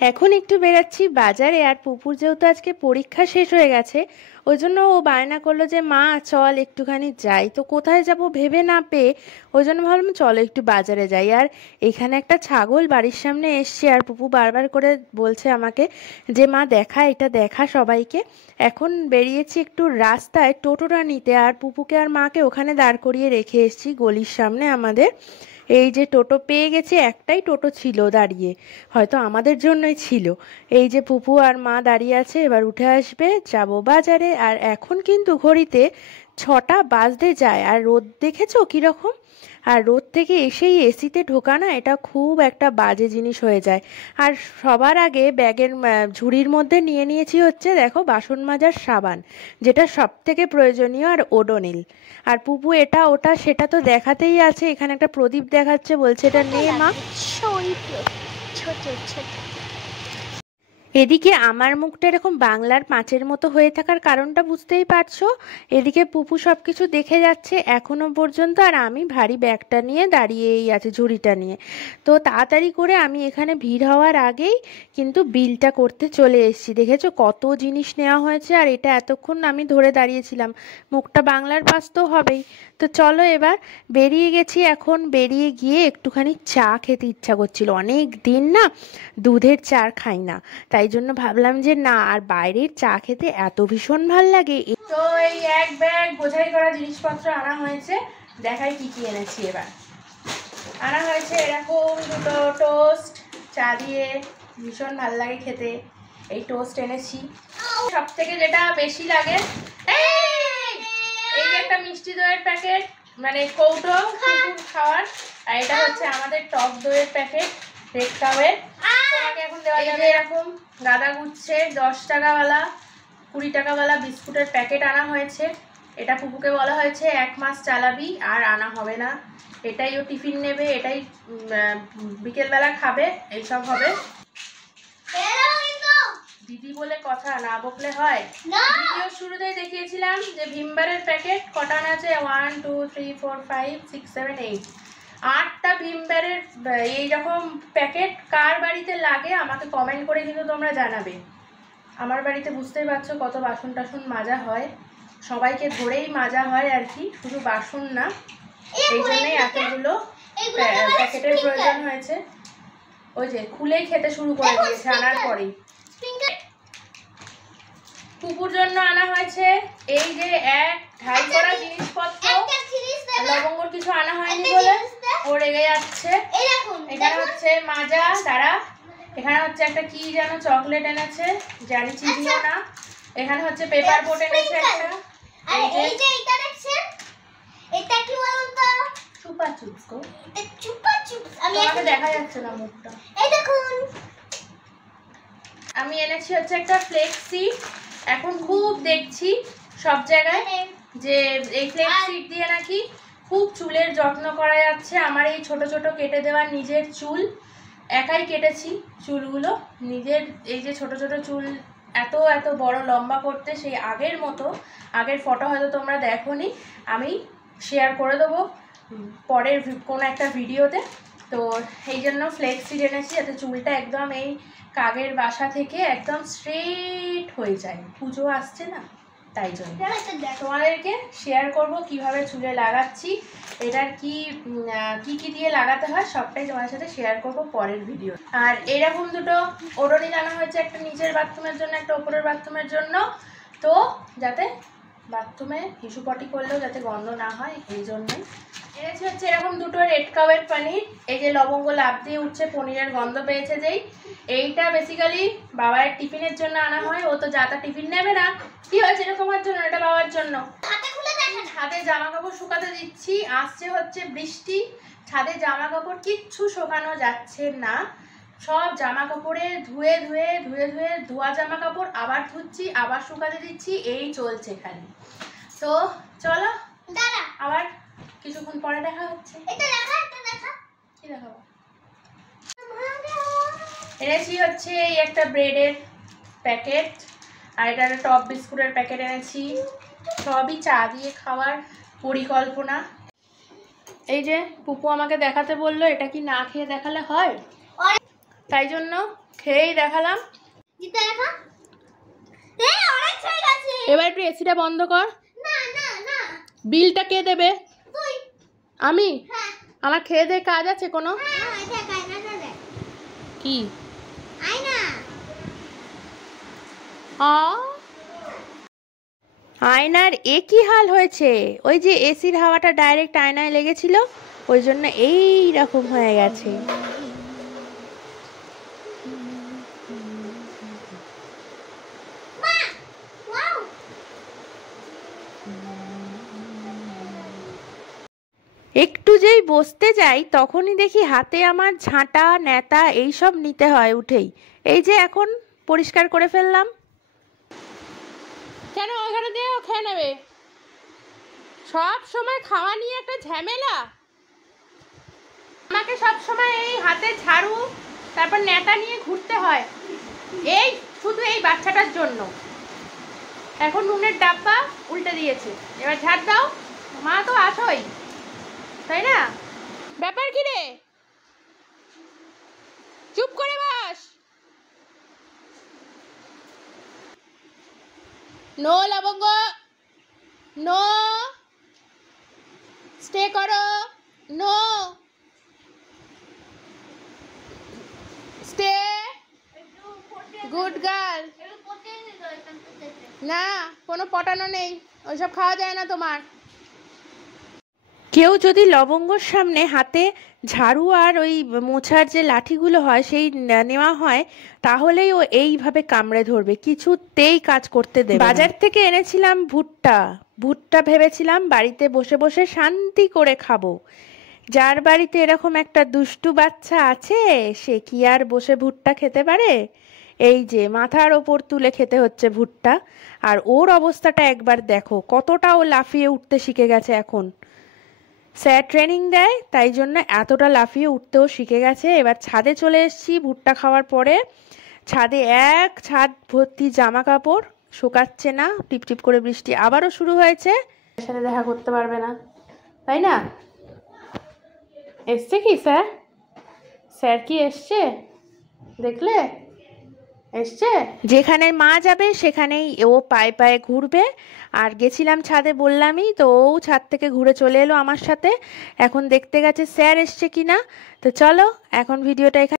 এখন একটু বেরাচ্ছি বাজারে। আর পুপুর যেহেতু আজকে পরীক্ষা শেষ হয়ে গেছে, ওই জন্য ও বায়না করলো যে মা চল একটুখানি যাই। তো কোথায় যাব ভেবে না পেয়ে ওই জন্য ভাবলাম চলো একটু বাজারে যাই। আর এখানে একটা ছাগল বাড়ির সামনে এসছে, আর পুপু বারবার করে বলছে আমাকে যে মা দেখা, এটা দেখা সবাইকে। এখন বেরিয়েছি একটু রাস্তায় টোটোটা নিতে, আর পুপুকে আর মাকে ওখানে দাঁড় করিয়ে রেখে এসেছি গলির সামনে আমাদের। এই যে টোটো পেয়ে গেছি, একটাই টোটো ছিল দাঁড়িয়ে, হয়তো আমাদের জন্যই ছিল। এই যে পুপু আর মা দাঁড়িয়ে আছে, এবার উঠে আসবে, যাব বাজারে। আর এখন কিন্তু ঘড়িতে 6টা বাজতে যায়। আর রোদ দেখেছো কীরকম? আর রোদ থেকে এসেই এসিতে ঢোকা না, এটা খুব একটা বাজে জিনিস হয়ে যায়। আর সবার আগে ব্যাগের ঝুড়ির মধ্যে নিয়ে নিয়েছি হচ্ছে দেখো বাসন মাজার সাবান, যেটা সব থেকে প্রয়োজনীয়, আর ওডোনিল। আর পুপু এটা ওটা সেটা তো দেখাতেই আছে। এখানে একটা প্রদীপ দেখাচ্ছে, বলছে এটা নে মা। ছোট ছোট। এদিকে আমার মুখটা এরকম বাংলার পাঁচের মতো হয়ে থাকার কারণটা বুঝতেই পারছো। এদিকে পুপু সব কিছু দেখে যাচ্ছে এখনো পর্যন্ত, আর আমি ভারী ব্যাগটা নিয়ে দাঁড়িয়েই আছে, ঝুড়িটা নিয়ে। তো তাড়াতাড়ি করে আমি এখানে ভিড় হওয়ার আগেই কিন্তু বিলটা করতে চলে এসেছি। দেখেছো কত জিনিস নেওয়া হয়েছে, আর এটা এতক্ষণ আমি ধরে দাঁড়িয়েছিলাম। মুখটা বাংলার পাস তো হবেই। তো চলো এবার বেরিয়ে গেছি। এখন বেরিয়ে গিয়ে একটুখানি চা খেতে ইচ্ছা করছিল, অনেক দিন না দুধের চা খাই না, তাই জন্য ভাবলাম যে না, আর বাইরের চা খেতে এত ভীষণ ভাল লাগে। তো এই এক ব্যাগ বোঝাই করা জিনিসপত্র আনা হয়েছে, দেখাই কি কি এনেছি। এবার আনা হয়েছে এরকম দুটো টোস্ট, চা দিয়ে ভীষণ ভাল লাগে খেতে, এই টোস্ট এনেছি। সব থেকে যেটা বেশি লাগে এই একটা মিষ্টি দইয়ের প্যাকেট, মানে কৌটো খাওয়ার। আর এটা হচ্ছে আমাদের টক দইয়ের প্যাকেট, রেড কাউয়ের। তোমাকে এখন দেওয়া যাবে এরকম গাদা গুচ্ছে 10 টাকাওয়ালা 20 টাকাওয়ালা বিস্কুটের প্যাকেট আনা হয়েছে। এটা পুপুকে বলা হয়েছে 1 মাস চালাবি, আর আনা হবে না। এটাই ও টিফিন নেবে, এটাই বিকেলবেলা খাবে, এইসব হবে। দিদি বলে কথা, না বকলে হয়? ভিডিও শুরুতেই দেখিয়েছিলাম যে ভিমবারের প্যাকেট কটা আছে, 1 2 3 4 5 6 7 8, 8টা ভিমবারের এইরকম প্যাকেট কার বাড়িতে লাগে আমাকে কমেন্ট করে কিন্তু তোমরা জানাবে। আমার বাড়িতে বুঝতেই পারছো কত বাসন টাসন মাজা হয়, সবাইকে ধরেই মাজা হয় আর কি, শুধু বাসন না। এই জন্যই এতগুলো প্যাকেটের প্রয়োজন হয়েছে। ওই যে খুলেই খেতে শুরু করে দিয়েছে আনার পরেই। পুপুর জন্য আনা হয়েছে এই যে এক ঢাই করা জিনিসপত্র, লবঙ্গ কিছু আনা হয়নি বলে ও রেগে যাচ্ছে। এখানে হচ্ছে মাজা, দাঁড়া, এখানে হচ্ছে একটা কি যেন চকলেট এনেছে, জানি চিনিও না। এখানে হচ্ছে পেপার বোট এনেছে একটা, এই যে এটা দেখছেন, এটা কি বলুন তো? চুপা চুপ গো, এটা চুপা চুপ, আমাকে দেখা যাচ্ছে না মুখটা। এই দেখুন আমি এনেছি হচ্ছে একটা ফ্লেক্সি। এখন খুব দেখছি সব জায়গায় যে এই ফ্লেক্সিড দিয়ে নাকি খুব চুলের যত্ন করা যাচ্ছে। আমার এই ছোট ছোট কেটে দেওয়া নিজের চুল, একাই কেটেছি চুলগুলো নিজের। এই যে ছোট ছোট চুল এত এত বড় লম্বা করতে, সেই আগের মতো, আগের ফটো হয়তো তোমরা দেখোনি, আমি শেয়ার করে দেবো পরের কোনো একটা ভিডিওতে। তো এই জন্য ফ্লেক্সিড এনেছি, যাতে চুলটা একদম এই কাগের বাসা থেকে একদম স্ট্রেট হয়ে যায়। পুজো আসছে না, তাই জন্য তোমাদেরকে শেয়ার করব কিভাবে চুলে লাগাচ্ছি, এটার কি কি দিয়ে লাগাতে হয় সবটাই তোমাদের সাথে শেয়ার করব পরের ভিডিও। আর এরকম দুটো ওডোনিল আনা হয়েছে, একটা নিচের বাথরুমের জন্য, একটা ওপরের বাথরুমের জন্য। তো যাতে বাথরুমে হিসু পটি করলেও যাতে গন্ধ না হয়, এই জন্যই এনেছি হচ্ছে এরকম দুটো রেড কাউয়ের পনির। এই যে লবঙ্গ লাভ দিয়ে উঠছে, পনিরের গন্ধ পেয়েছে যেই। এইটা বেসিক্যালি বাবার টিফিনের জন্য আনা হয়, ও তো যাতা টিফিন নেবে না। কি হয়েছে এটা তোমার জন্য, এটা বাবার জন্য। ছাদে জামা কাপড় শুকাতে দিচ্ছি, আসছে হচ্ছে বৃষ্টি, ছাদে জামা কাপড় কিচ্ছু শুকানো যাচ্ছে না। সব জামা কাপড়ে ধুয়ে ধুয়ে ধুয়ে ধুয়ে ধোয়া জামা কাপড় আবার ধুচ্ছি, আবার শুকাতে দিচ্ছি, এই চলছে খালি। তো চলো আবার কিছুক্ষণ পরে দেখা হচ্ছে। কি দেখাবো? এনেছি হচ্ছে এই একটা ব্রেডের প্যাকেট, আর এটা একটা টপ বিস্কুটের প্যাকেট এনেছি। সবই চা দিয়ে খাওয়ার পরিকল্পনা। এই যে পুপু আমাকে দেখাতে বললো, এটা কি না খেয়ে দেখালে হয়? তাই জন্য খেয়েই দেখালাম। এবার একটু এসিটা বন্ধ কর। বিলটা কে দেবে? আমি? আমার খেয়ে দিয়ে কাজ আছে কোনো? কি আয়নার একই হাল হয়েছে, ওই যে এসির হাওয়াটা ডাইরেক্ট আয়নায় লেগেছিল, ওই জন্য এই রকম হয়ে গেছে। একটু যেই বসতে যাই তখনই দেখি হাতে আমার ঝাঁটা নেতা এইসব নিতে হয় উঠেই। এই যে এখন পরিষ্কার করে ফেললাম। কেন ওখানে দিয়ে খেয়ে নেবে? সব সময় খাওয়া নিয়ে একটা ঝামেলা। আমাকে সব সময় এই হাতে ঝাড়ু তারপর নেতা নিয়ে ঘুরতে হয়, এই শুধু এই বাচ্চাটার জন্য। এখন নুনের ডাব্বা উল্টে দিয়েছে, এবার ঝাড় দাও। মা তো আসোই, তাই না? ব্যাপার কি রে? চুপ করে বাস। নো লবঙ্গ, নো, স্টে করো, নো, স্টে, গুড গার্ল। না, কোনো পটানো নেই, ওইসব খাওয়া যায় না তোমার। কেউ যদি লবঙ্গর সামনে হাতে ঝাড়ু আর ওই মোছার যে লাঠিগুলো হয় সেই নেওয়া হয়, তাহলেই ও এইভাবে কামড়ে ধরবে, কিছুতেই কাজ করতে দেবে। বাজার থেকে এনেছিলাম ভুট্টা। ভুট্টা ভেবেছিলাম বাড়িতে বসে বসে শান্তি করে খাবো। যার বাড়িতে এরকম একটা দুষ্টু বাচ্চা আছে সে কি আর বসে ভুট্টা খেতে পারে? এই যে মাথার ওপর তুলে খেতে হচ্ছে ভুট্টা। আর ওর অবস্থাটা একবার দেখো, কতটা ও লাফিয়ে উঠতে শিখে গেছে এখন। স্যার ট্রেনিং দেয়, তাই জন্য এতটা লাফিয়ে উঠতেও শিখে গেছে। এবার ছাদে চলে এসেছি ভুট্টা খাওয়ার পরে। ছাদে এক ছাদ ভর্তি জামা কাপড়, শুকাচ্ছে না, টিপটিপ করে বৃষ্টি আবারও শুরু হয়েছে। সাথে দেখা করতে পারবে না, তাই না? এসছে কি স্যার? স্যার কি এসছে দেখলে? এসছে। যেখানে মা যাবে সেখানেই ও পায়ে পায়ে ঘুরবে। আর গেছিলাম ছাদে বললামই তো, ও ছাদ থেকে ঘুরে চলে এলো আমার সাথে। এখন দেখতে গেছে স্যার এসছে কিনা। তো চলো এখন ভিডিওটা এখানে